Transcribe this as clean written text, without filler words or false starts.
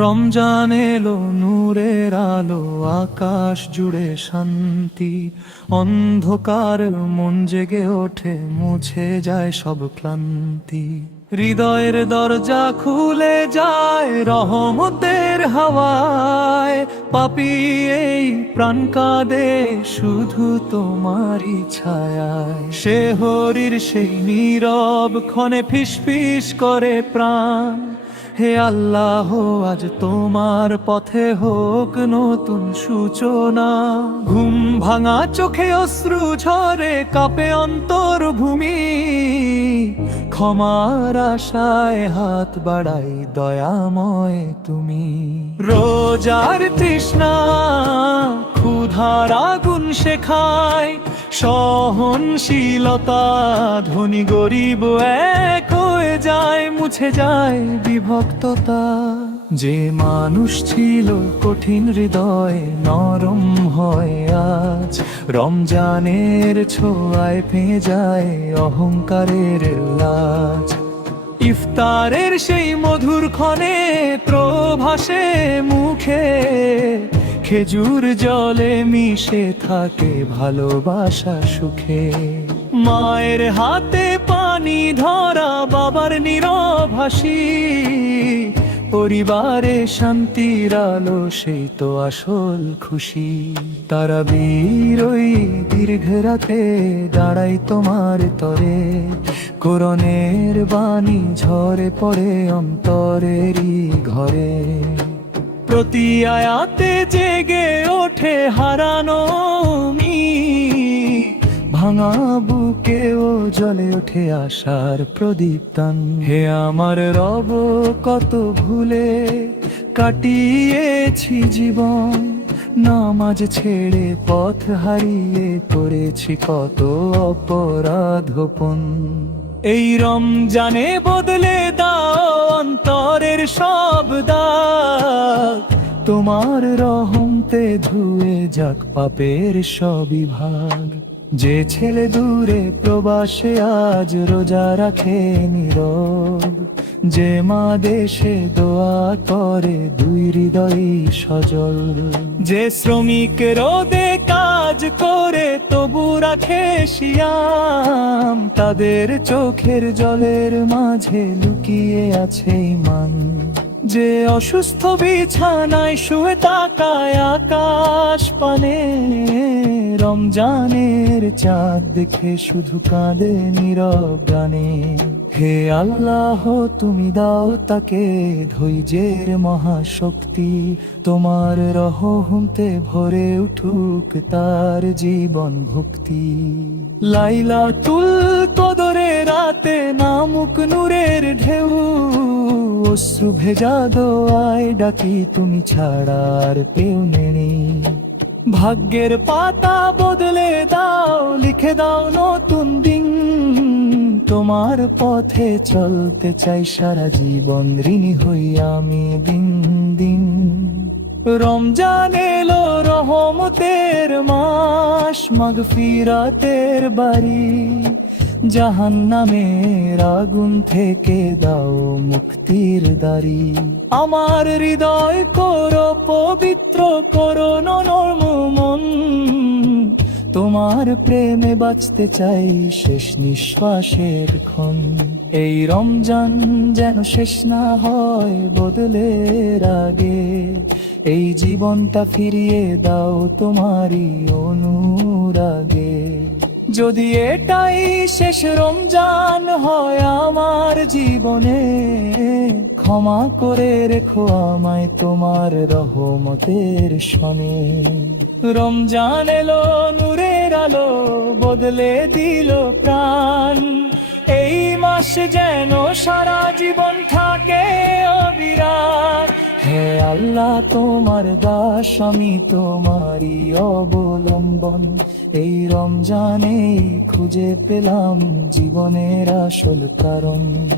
রমজান এলো নূরের আলো, আকাশ জুড়ে শান্তি। অন্ধকার মন জেগে ওঠে, মুছে যায় সব ক্লান্তি। হৃদয়ের দরজা খুলে যায় রহমতের হাওয়ায়। পাপী এই প্রাণ কাঁদে শুধু তোমারই ছায়ায়। সে হরির সেই নীরব ক্ষণে ফিসফিস করে প্রাণ। হে আল্লাহ, আজ তোমার পথে হোক নতুন সূচনা। ঘুম ভাঙা চোখে অশ্রু ঝরে, কাঁপে অন্তর ভূমি। ক্ষমার আশায় হাত বাড়াই দয়াময় তুমি। রোজার তৃষ্ণা ক্ষুধার আগুন শেখায়। সহনশীলতা ধনী গরিব এক হয়ে যায়, মুছে যায় বিভক্ততা। যে মানুষ ছিল কঠিন হৃদয়, নরম হয় আজ। রমজানের ছোঁয়ায় পেয়ে যায় অহংকারের লাজ। ইফতারের সেই মধুর ক্ষণে প্রভাসে মুখে। খেজুর জলে মিশে থাকে ভালোবাসা সুখে। মায়ের হাতে পানি ধরা, বাবার নীরব হাসি। পরিবারে শান্তির আলো, সেই তো আসল খুশি। তারাবীর ওই দীর্ঘ রাতে দাঁড়াই তোমার তরে। কোরআনের বাণী ঝরে পড়ে অন্তরেরই ঘরে। প্রতি আয়াতে জেগে ওঠে হারানো ভাঙা বুকেও জ্বলে ওঠে আশার প্রদীপ্তান। হে আমার রব, কত ভুলে কাটিয়েছি জীবন। নামাজ ছেড়ে পথ হারিয়ে পড়েছি কত অপরাধপন। এই রমজানে বদলে দাও অন্তরের সব দাগ। তোমার রহমতে ধুয়ে যাক পাপের সবই ভাগ। যে ছেলে দূরে প্রবাসে আজ রোজা রাখে নীরব। যে মা দেশে দোয়া করে দুই হৃদয়ই সজল। যে শ্রমিক রোদে কাজ করে তবু রাখে সিয়াম। তাদের চোখের জলের মাঝে লুকিয়ে আছে ঈমান। যে অসুস্থ বিছানায় শুয়ে তাকায় আকাশ পানে। রমজানের চাঁদ দেখে শুধু কাঁদে নীরব গানে। হে আল্লাহ, তুমি দাও তাকে ধৈর্যের মহাশক্তি। তোমার রহমতে ভরে উঠুক তার জীবন ভক্তি। লাইলাতুল কদরে রাতে নামুক নূরের ঢেউ। অশ্রু ভেজা দোয়ায় ডাকি, তুমি ছাড়ার পেউ নেই। ভাগ্যের পাতা বদলে দাও, লিখে দাও নতুন দিন। তোমার পথে চলতে চাই সারা জীবন, ঋণী হই আমি দিন দিন। রমজান এলো রহমতের মাস, মাগফিরাতের বাড়ি। জাহান্নামের আগুন থেকে দাও মুক্তির দাড়ি। আমার হৃদয় করো পবিত্র, করো নরম মন। তোমার প্রেমে বাঁচতে চাই শেষ নিঃশ্বাসের ক্ষণ। এই রমজান যেন শেষ না হয় বদলের আগে। এই জীবনটা ফিরিয়ে দাও তোমারই অনুরাগে। যদি এটাই শেষ রমজান হয় আমার জীবনে, ক্ষমা করে রেখো আমায় তোমার রহমতের শনে। রমজান এলো নূরের আলো, বদলে দিল প্রাণ। এই মাস যেন সারা জীবন থাকে অবিরাম। হে আল্লাহ, তোমার দাস আমি, তোমারই অবলম্বন। এই রমজানেই খুঁজে পেলাম জীবনের আসল কারণ।